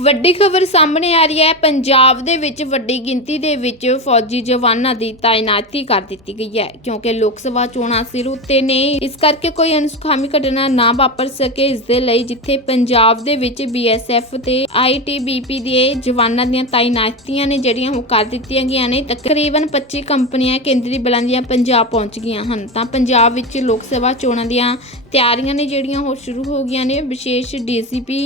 ਵੱਡੀ ਖਬਰ ਸਾਹਮਣੇ ਆ ਰਹੀ ਹੈ। ਪੰਜਾਬ ਦੇ ਵਿੱਚ ਵੱਡੀ ਗਿਣਤੀ ਦੇ ਵਿੱਚ ਫੌਜੀ ਜਵਾਨਾਂ ਦੀ ਤਾਇਨਾਤੀ ਕਰ ਦਿੱਤੀ ਗਈ ਹੈ, ਕਿਉਂਕਿ ਲੋਕ ਸਭਾ ਚੋਣਾਂ ਸਿਰ ਉੱਤੇ ਨੇ। ਇਸ ਕਰਕੇ ਕੋਈ ਅਨਸੁਖਾਵੀ ਘਟਨਾ ਨਾ ਵਾਪਰ ਸਕੇ। ਇਸ ਦੇ ਲਈ ਜਿੱਥੇ ਪੰਜਾਬ ਦੇ ਵਿੱਚ ਬੀਐਸਐਫ ਤੇ ਆਈਟੀਬੀਪੀ ਦੇ ਜਵਾਨਾਂ ਦੀਆਂ ਤਾਇਨਾਤੀਆਂ ਨੇ ਜਿਹੜੀਆਂ ਉਹ ਕਰ ਦਿੱਤੀਆਂ ਗਈਆਂ ਨੇ, ਤਕਰੀਬਨ 25 ਕੰਪਨੀਆਂ ਕੇਂਦਰੀ ਬਲਾਂ ਦੀਆਂ ਪੰਜਾਬ ਪਹੁੰਚ ਗਈਆਂ ਹਨ। ਤਾਂ ਪੰਜਾਬ ਵਿੱਚ ਲੋਕ ਸਭਾ ਚੋਣਾਂ ਦੀਆਂ ਤਿਆਰੀਆਂ ਨੇ ਜਿਹੜੀਆਂ ਉਹ ਸ਼ੁਰੂ ਹੋ ਗਈਆਂ ਨੇ। ਵਿਸ਼ੇਸ਼ ਡੀਸੀਪੀ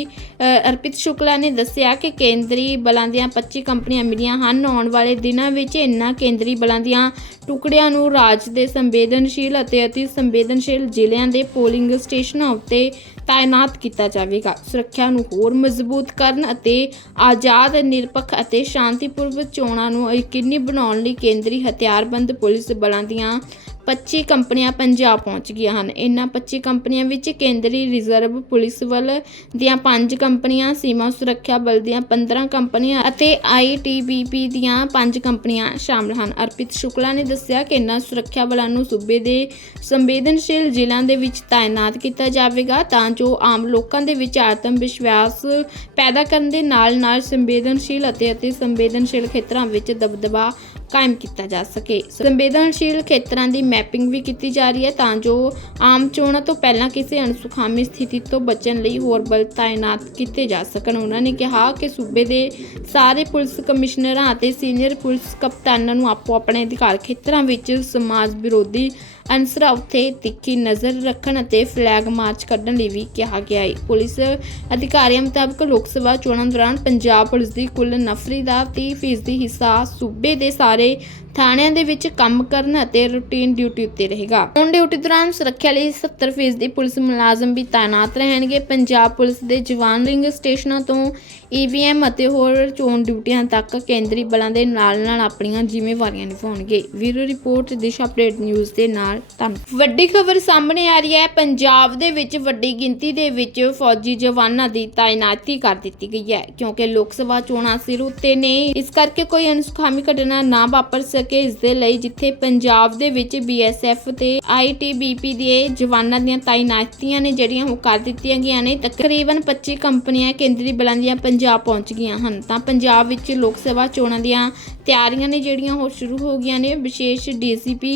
ਅਰਪਿਤ ਸ਼ੁਕਲਾ ਨੇ ਦੱਸਿਆ ਕਿ ਕੇਂਦਰੀ ਬਲਾਂ ਦੀਆਂ 25 ਕੰਪਨੀਆਂ ਮਿਲੀਆਂ ਹਨ। ਆਉਣ ਵਾਲੇ ਦਿਨਾਂ ਵਿੱਚ ਇਨ੍ਹਾਂ ਕੇਂਦਰੀ ਬਲਾਂ ਦੀਆਂ ਟੁਕੜਿਆਂ ਨੂੰ ਰਾਜ ਦੇ ਸੰਵੇਦਨਸ਼ੀਲ ਅਤੇ ਅਤੀ ਸੰਵੇਦਨਸ਼ੀਲ ਜ਼ਿਲ੍ਹਿਆਂ ਦੇ ਪੋਲਿੰਗ ਸਟੇਸ਼ਨਾਂ ਉੱਤੇ ਤਾਇਨਾਤ ਕੀਤਾ ਜਾਵੇਗਾ। ਸੁਰੱਖਿਆ ਨੂੰ ਹੋਰ ਮਜ਼ਬੂਤ ਕਰਨ ਅਤੇ ਆਜ਼ਾਦ, ਨਿਰਪੱਖ ਅਤੇ ਸ਼ਾਂਤੀਪੂਰਵਕ ਚੋਣਾਂ ਨੂੰ ਯਕੀਨੀ ਬਣਾਉਣ ਲਈ ਕੇਂਦਰੀ ਹਥਿਆਰਬੰਦ ਪੁਲਿਸ ਬਲਾਂ ਦੀਆਂ 25 ਕੰਪਨੀਆਂ ਪੰਜਾਬ ਪਹੁੰਚ ਗਈਆਂ ਹਨ। ਇਨ੍ਹਾਂ 25 ਕੰਪਨੀਆਂ ਵਿੱਚ ਕੇਂਦਰੀ ਰਿਜ਼ਰਵ ਪੁਲਿਸ ਬਲ ਦੀਆਂ 5 ਕੰਪਨੀਆਂ, ਸੀਮਾ ਸੁਰੱਖਿਆ ਬਲ ਦੀਆਂ 15 ਕੰਪਨੀਆਂ ਅਤੇ ਆਈਟੀਬੀਪੀ ਦੀਆਂ 5 ਕੰਪਨੀਆਂ ਸ਼ਾਮਲ ਹਨ। ਅਰਪਿਤ ਸ਼ੁਕਲਾ ਨੇ ਦੱਸਿਆ ਕਿ ਇਨ੍ਹਾਂ ਸੁਰੱਖਿਆ ਬਲਾਂ ਨੂੰ ਸੂਬੇ ਦੇ ਸੰਵੇਦਨਸ਼ੀਲ ਜ਼ਿਲ੍ਹਿਆਂ ਦੇ ਵਿੱਚ ਤਾਇਨਾਤ ਕੀਤਾ ਜਾਵੇਗਾ ਤਾਂ ਜੋ ਆਮ ਲੋਕਾਂ ਦੇ ਵਿੱਚ ਆਤਮ ਵਿਸ਼ਵਾਸ ਪੈਦਾ ਕਰਨ ਦੇ ਨਾਲ-ਨਾਲ ਸੰਵੇਦਨਸ਼ੀਲ ਅਤੇ ਅਤੀ ਸੰਵੇਦਨਸ਼ੀਲ ਖੇਤਰਾਂ ਵਿੱਚ ਦਬਦਬਾ ਕਾਇਮ ਕੀਤਾ ਜਾ ਸਕੇ। ਸੰਵੇਦਨਸ਼ੀਲ ਖੇਤਰਾਂ ਦੀ ਮੈਪਿੰਗ ਵੀ ਕੀਤੀ ਜਾ ਰਹੀ ਹੈ ਤਾਂ ਜੋ ਆਮ ਚੋਣਾਂ ਤੋਂ ਪਹਿਲਾਂ ਕਿਸੇ ਅਣਸੁਖਾਮੀ ਸਥਿਤੀ ਤੋਂ ਬਚਣ ਲਈ ਹੋਰ ਬਲ ਤਾਇਨਾਤ ਕੀਤੇ ਜਾ ਸਕਣ। ਉਹਨਾਂ ਨੇ ਕਿਹਾ ਕਿ ਸੂਬੇ ਦੇ ਸਾਰੇ ਪੁਲਿਸ ਕਮਿਸ਼ਨਰਾਂ ਅਤੇ ਸੀਨੀਅਰ ਪੁਲਿਸ ਕਪਤਾਨਾਂ ਨੂੰ ਆਪੋ ਆਪਣੇ ਅਧਿਕਾਰ ਖੇਤਰਾਂ ਵਿੱਚ ਸਮਾਜ ਵਿਰੋਧੀ ਅਨਸਰਾ ਉੱਥੇ ਤਿੱਖੀ ਨਜ਼ਰ ਰੱਖਣ ਅਤੇ ਫਲੈਗ ਮਾਰਚ ਕੱਢਣ ਲਈ ਵੀ ਕਿਹਾ ਗਿਆ ਹੈ। ਪੁਲਿਸ ਅਧਿਕਾਰੀਆਂ ਮੁਤਾਬਕ ਲੋਕ ਸਭਾ ਚੋਣਾਂ ਦੌਰਾਨ ਪੰਜਾਬ ਪੁਲਿਸ ਦੀ ਕੁੱਲ ਨਫਰੀ ਦਾ 30% ਹਿੱਸਾ ਸੂਬੇ ਦੇ ਸਾਰੇ ਥਾਣਿਆਂ ਦੇ ਵਿੱਚ ਕੰਮ ਕਰਨ ਅਤੇ ਰੂਟੀਨ ਡਿਊਟੀ ਉੱਤੇ ਰਹੇਗਾ। ਹੁਣ ਡਿਊਟੀ ਦੌਰਾਨ ਸੁਰੱਖਿਆ ਲਈ 70% ਦੀ ਪੁਲਿਸ ਮੁਲਾਜ਼ਮ ਵੀ ਤਾਇਨਾਤ ਰਹਿਣਗੇ। ਪੰਜਾਬ ਪੁਲਿਸ ਦੇ ਜਵਾਨ ਰਿੰਗ ਸਟੇਸ਼ਨਾਂ ਤੋਂ ਈਵੀਐਮ ਅਤੇ ਹੋਰ ਚੋਣ ਡਿਊਟੀਆਂ ਤੱਕ ਕੇਂਦਰੀ ਬਲਾਂ ਦੇ ਨਾਲ-ਨਾਲ ਆਪਣੀਆਂ ਜ਼ਿੰਮੇਵਾਰੀਆਂ ਨਿਭਾਉਣਗੇ। ਵੀਰੋ ਰਿਪੋਰਟ, ਦਿਸ਼ਾ ਅਪਡੇਟ ਨਿਊਜ਼ ਦੇ ਨਾਲ। ਧੰਨਵਾਦ ਵੱਡੀ ਖਬਰ ਸਾਹਮਣੇ ਆ ਰਹੀ ਹੈ। ਪੰਜਾਬ ਦੇ ਵਿੱਚ ਵੱਡੀ ਗਿਣਤੀ ਦੇ ਵਿੱਚ ਫੌਜੀ ਜਵਾਨਾਂ ਦੀ ਤਾਇਨਾਤੀ ਕਰ ਦਿੱਤੀ ਗਈ ਹੈ, ਕਿਉਂਕਿ ਲੋਕ ਸਭਾ ਚੋਣਾਂ ਸਿਰ ਉੱਤੇ ਨੇ। ਇਸ ਕਰਕੇ ਕੋਈ ਅਨਸੁਖਾਵੀ ਘਟਨਾ ਨਾ ਵਾਪਰ ਸਕੇ। ਇਸ ਦੇ ਲਈ ਜਿੱਥੇ ਪੰਜਾਬ ਦੇ ਵਿੱਚ ਬੀਐਸਐਫ ਤੇ ਆਈਟੀਬੀਪੀ ਦੇ ਜਵਾਨਾਂ ਦੀਆਂ ਤਾਇਨਾਤੀਆਂ ਨੇ ਜਿਹੜੀਆਂ ਉਹ ਕਰ ਦਿੱਤੀਆਂ ਗਈਆਂ ਨੇ, ਤਕਰੀਬਨ 25 ਕੰਪਨੀਆਂ ਕੇਂਦਰੀ ਬਲਾਂ ਦੀਆਂ ਪੰਜਾਬ ਪਹੁੰਚ ਗਈਆਂ ਹਨ। ਤਾਂ ਪੰਜਾਬ ਵਿੱਚ ਲੋਕ ਸਭਾ ਚੋਣਾਂ ਦੀਆਂ ਤਿਆਰੀਆਂ ਨੇ ਜਿਹੜੀਆਂ ਉਹ ਸ਼ੁਰੂ ਹੋ ਗਈਆਂ ਨੇ। ਵਿਸ਼ੇਸ਼ ਡੀਸੀਪੀ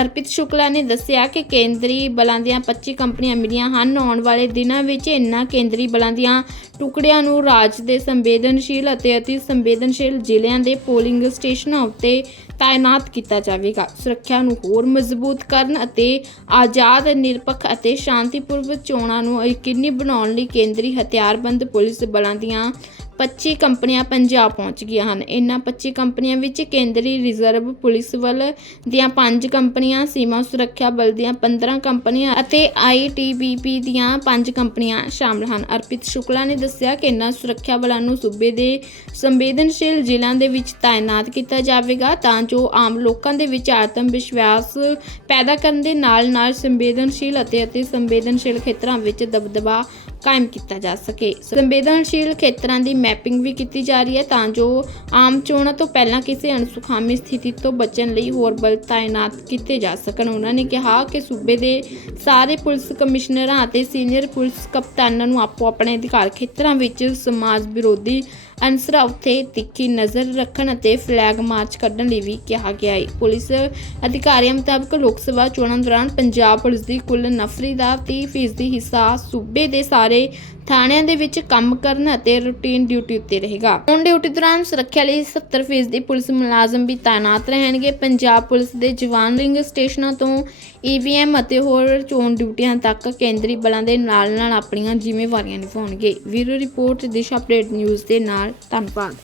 ਅਰਪਿਤ ਸ਼ੁਕਲਾ ਨੇ ਦੱਸਿਆ ਕਿ ਕੇਂਦਰੀ ਬਲਾਂ ਦੀਆਂ 25 ਕੰਪਨੀਆਂ ਮਿਲੀਆਂ ਹਨ। ਆਉਣ ਵਾਲੇ ਦਿਨਾਂ ਵਿੱਚ ਇਨ੍ਹਾਂ ਕੇਂਦਰੀ ਬਲਾਂ ਦੀਆਂ ਟੁਕੜਿਆਂ ਨੂੰ ਰਾਜ ਦੇ ਸੰਵੇਦਨਸ਼ੀਲ ਅਤੇ ਅਤੀ ਸੰਵੇਦਨਸ਼ੀਲ ਜ਼ਿਲ੍ਹਿਆਂ ਦੇ ਪੋਲਿੰਗ ਸਟੇਸ਼ਨਾਂ ਉੱਤੇ ਤਾਇਨਾਤ ਕੀਤਾ ਜਾਵੇਗਾ। ਸੁਰੱਖਿਆ ਨੂੰ ਹੋਰ ਮਜ਼ਬੂਤ ਕਰਨ ਅਤੇ ਆਜ਼ਾਦ, ਨਿਰਪੱਖ ਅਤੇ ਸ਼ਾਂਤੀਪੂਰਵਕ ਚੋਣਾਂ ਨੂੰ ਯਕੀਨੀ ਬਣਾਉਣ ਲਈ ਕੇਂਦਰੀ ਹਥਿਆਰਬੰਦ ਪੁਲਿਸ ਬਲਾਂ ਦੀਆਂ 25 ਕੰਪਨੀਆਂ ਪੰਜਾਬ ਪਹੁੰਚ ਗਈਆਂ ਹਨ। ਇਨ੍ਹਾਂ 25 ਕੰਪਨੀਆਂ ਵਿੱਚ ਕੇਂਦਰੀ ਰਿਜ਼ਰਵ ਪੁਲਿਸ ਬਲ ਦੀਆਂ 5 ਕੰਪਨੀਆਂ, ਸੀਮਾ ਸੁਰੱਖਿਆ ਬਲ ਦੀਆਂ 15 ਕੰਪਨੀਆਂ ਅਤੇ ਆਈਟੀਬੀਪੀ ਦੀਆਂ 5 ਕੰਪਨੀਆਂ ਸ਼ਾਮਲ ਹਨ। ਅਰਪਿਤ ਸ਼ੁਕਲਾ ਨੇ ਦੱਸਿਆ ਕਿ ਇਨ੍ਹਾਂ ਸੁਰੱਖਿਆ ਬਲਾਂ ਨੂੰ ਸੂਬੇ ਦੇ ਸੰਵੇਦਨਸ਼ੀਲ ਜ਼ਿਲ੍ਹਿਆਂ ਦੇ ਵਿੱਚ ਤਾਇਨਾਤ ਕੀਤਾ ਜਾਵੇਗਾ ਤਾਂ ਜੋ ਆਮ ਲੋਕਾਂ ਦੇ ਵਿੱਚ ਆਤਮ ਵਿਸ਼ਵਾਸ ਪੈਦਾ ਕਰਨ ਦੇ ਨਾਲ-ਨਾਲ ਸੰਵੇਦਨਸ਼ੀਲ ਅਤੇ ਅਤੀ ਸੰਵੇਦਨਸ਼ੀਲ ਖੇਤਰਾਂ ਵਿੱਚ ਦਬਦਬਾ ਕਾਇਮ ਕੀਤਾ ਜਾ ਸਕੇ। ਸੰਵੇਦਨਸ਼ੀਲ ਖੇਤਰਾਂ ਦੀ ਮੈਪਿੰਗ ਵੀ ਕੀਤੀ ਜਾ ਰਹੀ ਹੈ ਤਾਂ ਜੋ ਆਮ ਚੋਣਾਂ ਤੋਂ ਪਹਿਲਾਂ ਕਿਸੇ ਅਣਸੁਖਾਮੀ ਸਥਿਤੀ ਤੋਂ ਬਚਣ ਲਈ ਹੋਰ ਬਲ ਤਾਇਨਾਤ ਕੀਤੇ ਜਾ ਸਕਣ। ਉਹਨਾਂ ਨੇ ਕਿਹਾ ਕਿ ਸੂਬੇ ਦੇ ਸਾਰੇ ਪੁਲਿਸ ਕਮਿਸ਼ਨਰਾਂ ਅਤੇ ਸੀਨੀਅਰ ਪੁਲਿਸ ਕਪਤਾਨਾਂ ਨੂੰ ਆਪੋ ਆਪਣੇ ਅਧਿਕਾਰ ਖੇਤਰਾਂ ਵਿੱਚ ਸਮਾਜ ਵਿਰੋਧੀ ਅਨਸਰਾਂ ਉੱਤੇ ਤਿੱਖੀ ਨਜ਼ਰ ਰੱਖਣ ਅਤੇ ਫਲੈਗ ਮਾਰਚ ਕੱਢਣ ਲਈ ਵੀ ਕਿਹਾ ਗਿਆ ਹੈ। ਪੁਲਿਸ ਅਧਿਕਾਰੀਆਂ ਮੁਤਾਬਕ ਲੋਕ ਸਭਾ ਚੋਣਾਂ ਦੌਰਾਨ ਪੰਜਾਬ ਪੁਲਿਸ ਦੀ ਕੁੱਲ ਨਫਰੀ ਦਾ 30% ਹਿੱਸਾ ਸੂਬੇ ਦੇ ਸਾਰੇ ਥਾਣਿਆਂ ਦੇ ਵਿੱਚ ਕੰਮ ਕਰਨ ਅਤੇ ਰੂਟੀਨ ਡਿਊਟੀ ਉੱਤੇ ਰਹੇਗਾ। ਹੁਣ ਡਿਊਟੀ ਦੌਰਾਨ ਸੁਰੱਖਿਆ ਲਈ 70% ਦੀ ਪੁਲਿਸ ਮੁਲਾਜ਼ਮ ਵੀ ਤਾਇਨਾਤ ਰਹਿਣਗੇ। ਪੰਜਾਬ ਪੁਲਿਸ ਦੇ ਜਵਾਨ ਰਿੰਗ ਸਟੇਸ਼ਨਾਂ ਤੋਂ ਈਵੀਐਮ ਅਤੇ ਹੋਰ ਚੋਣ ਡਿਊਟੀਆਂ ਤੱਕ ਕੇਂਦਰੀ ਬਲਾਂ ਦੇ ਨਾਲ-ਨਾਲ ਆਪਣੀਆਂ ਜ਼ਿੰਮੇਵਾਰੀਆਂ ਨਿਭਾਉਣਗੇ। ਵੀਰੋ ਰਿਪੋਰਟ, ਦਿਸ਼ਾ ਅਪਡੇਟ ਨਿਊਜ਼ ਦੇ ਨਾਲ। ਧੰਨਵਾਦ।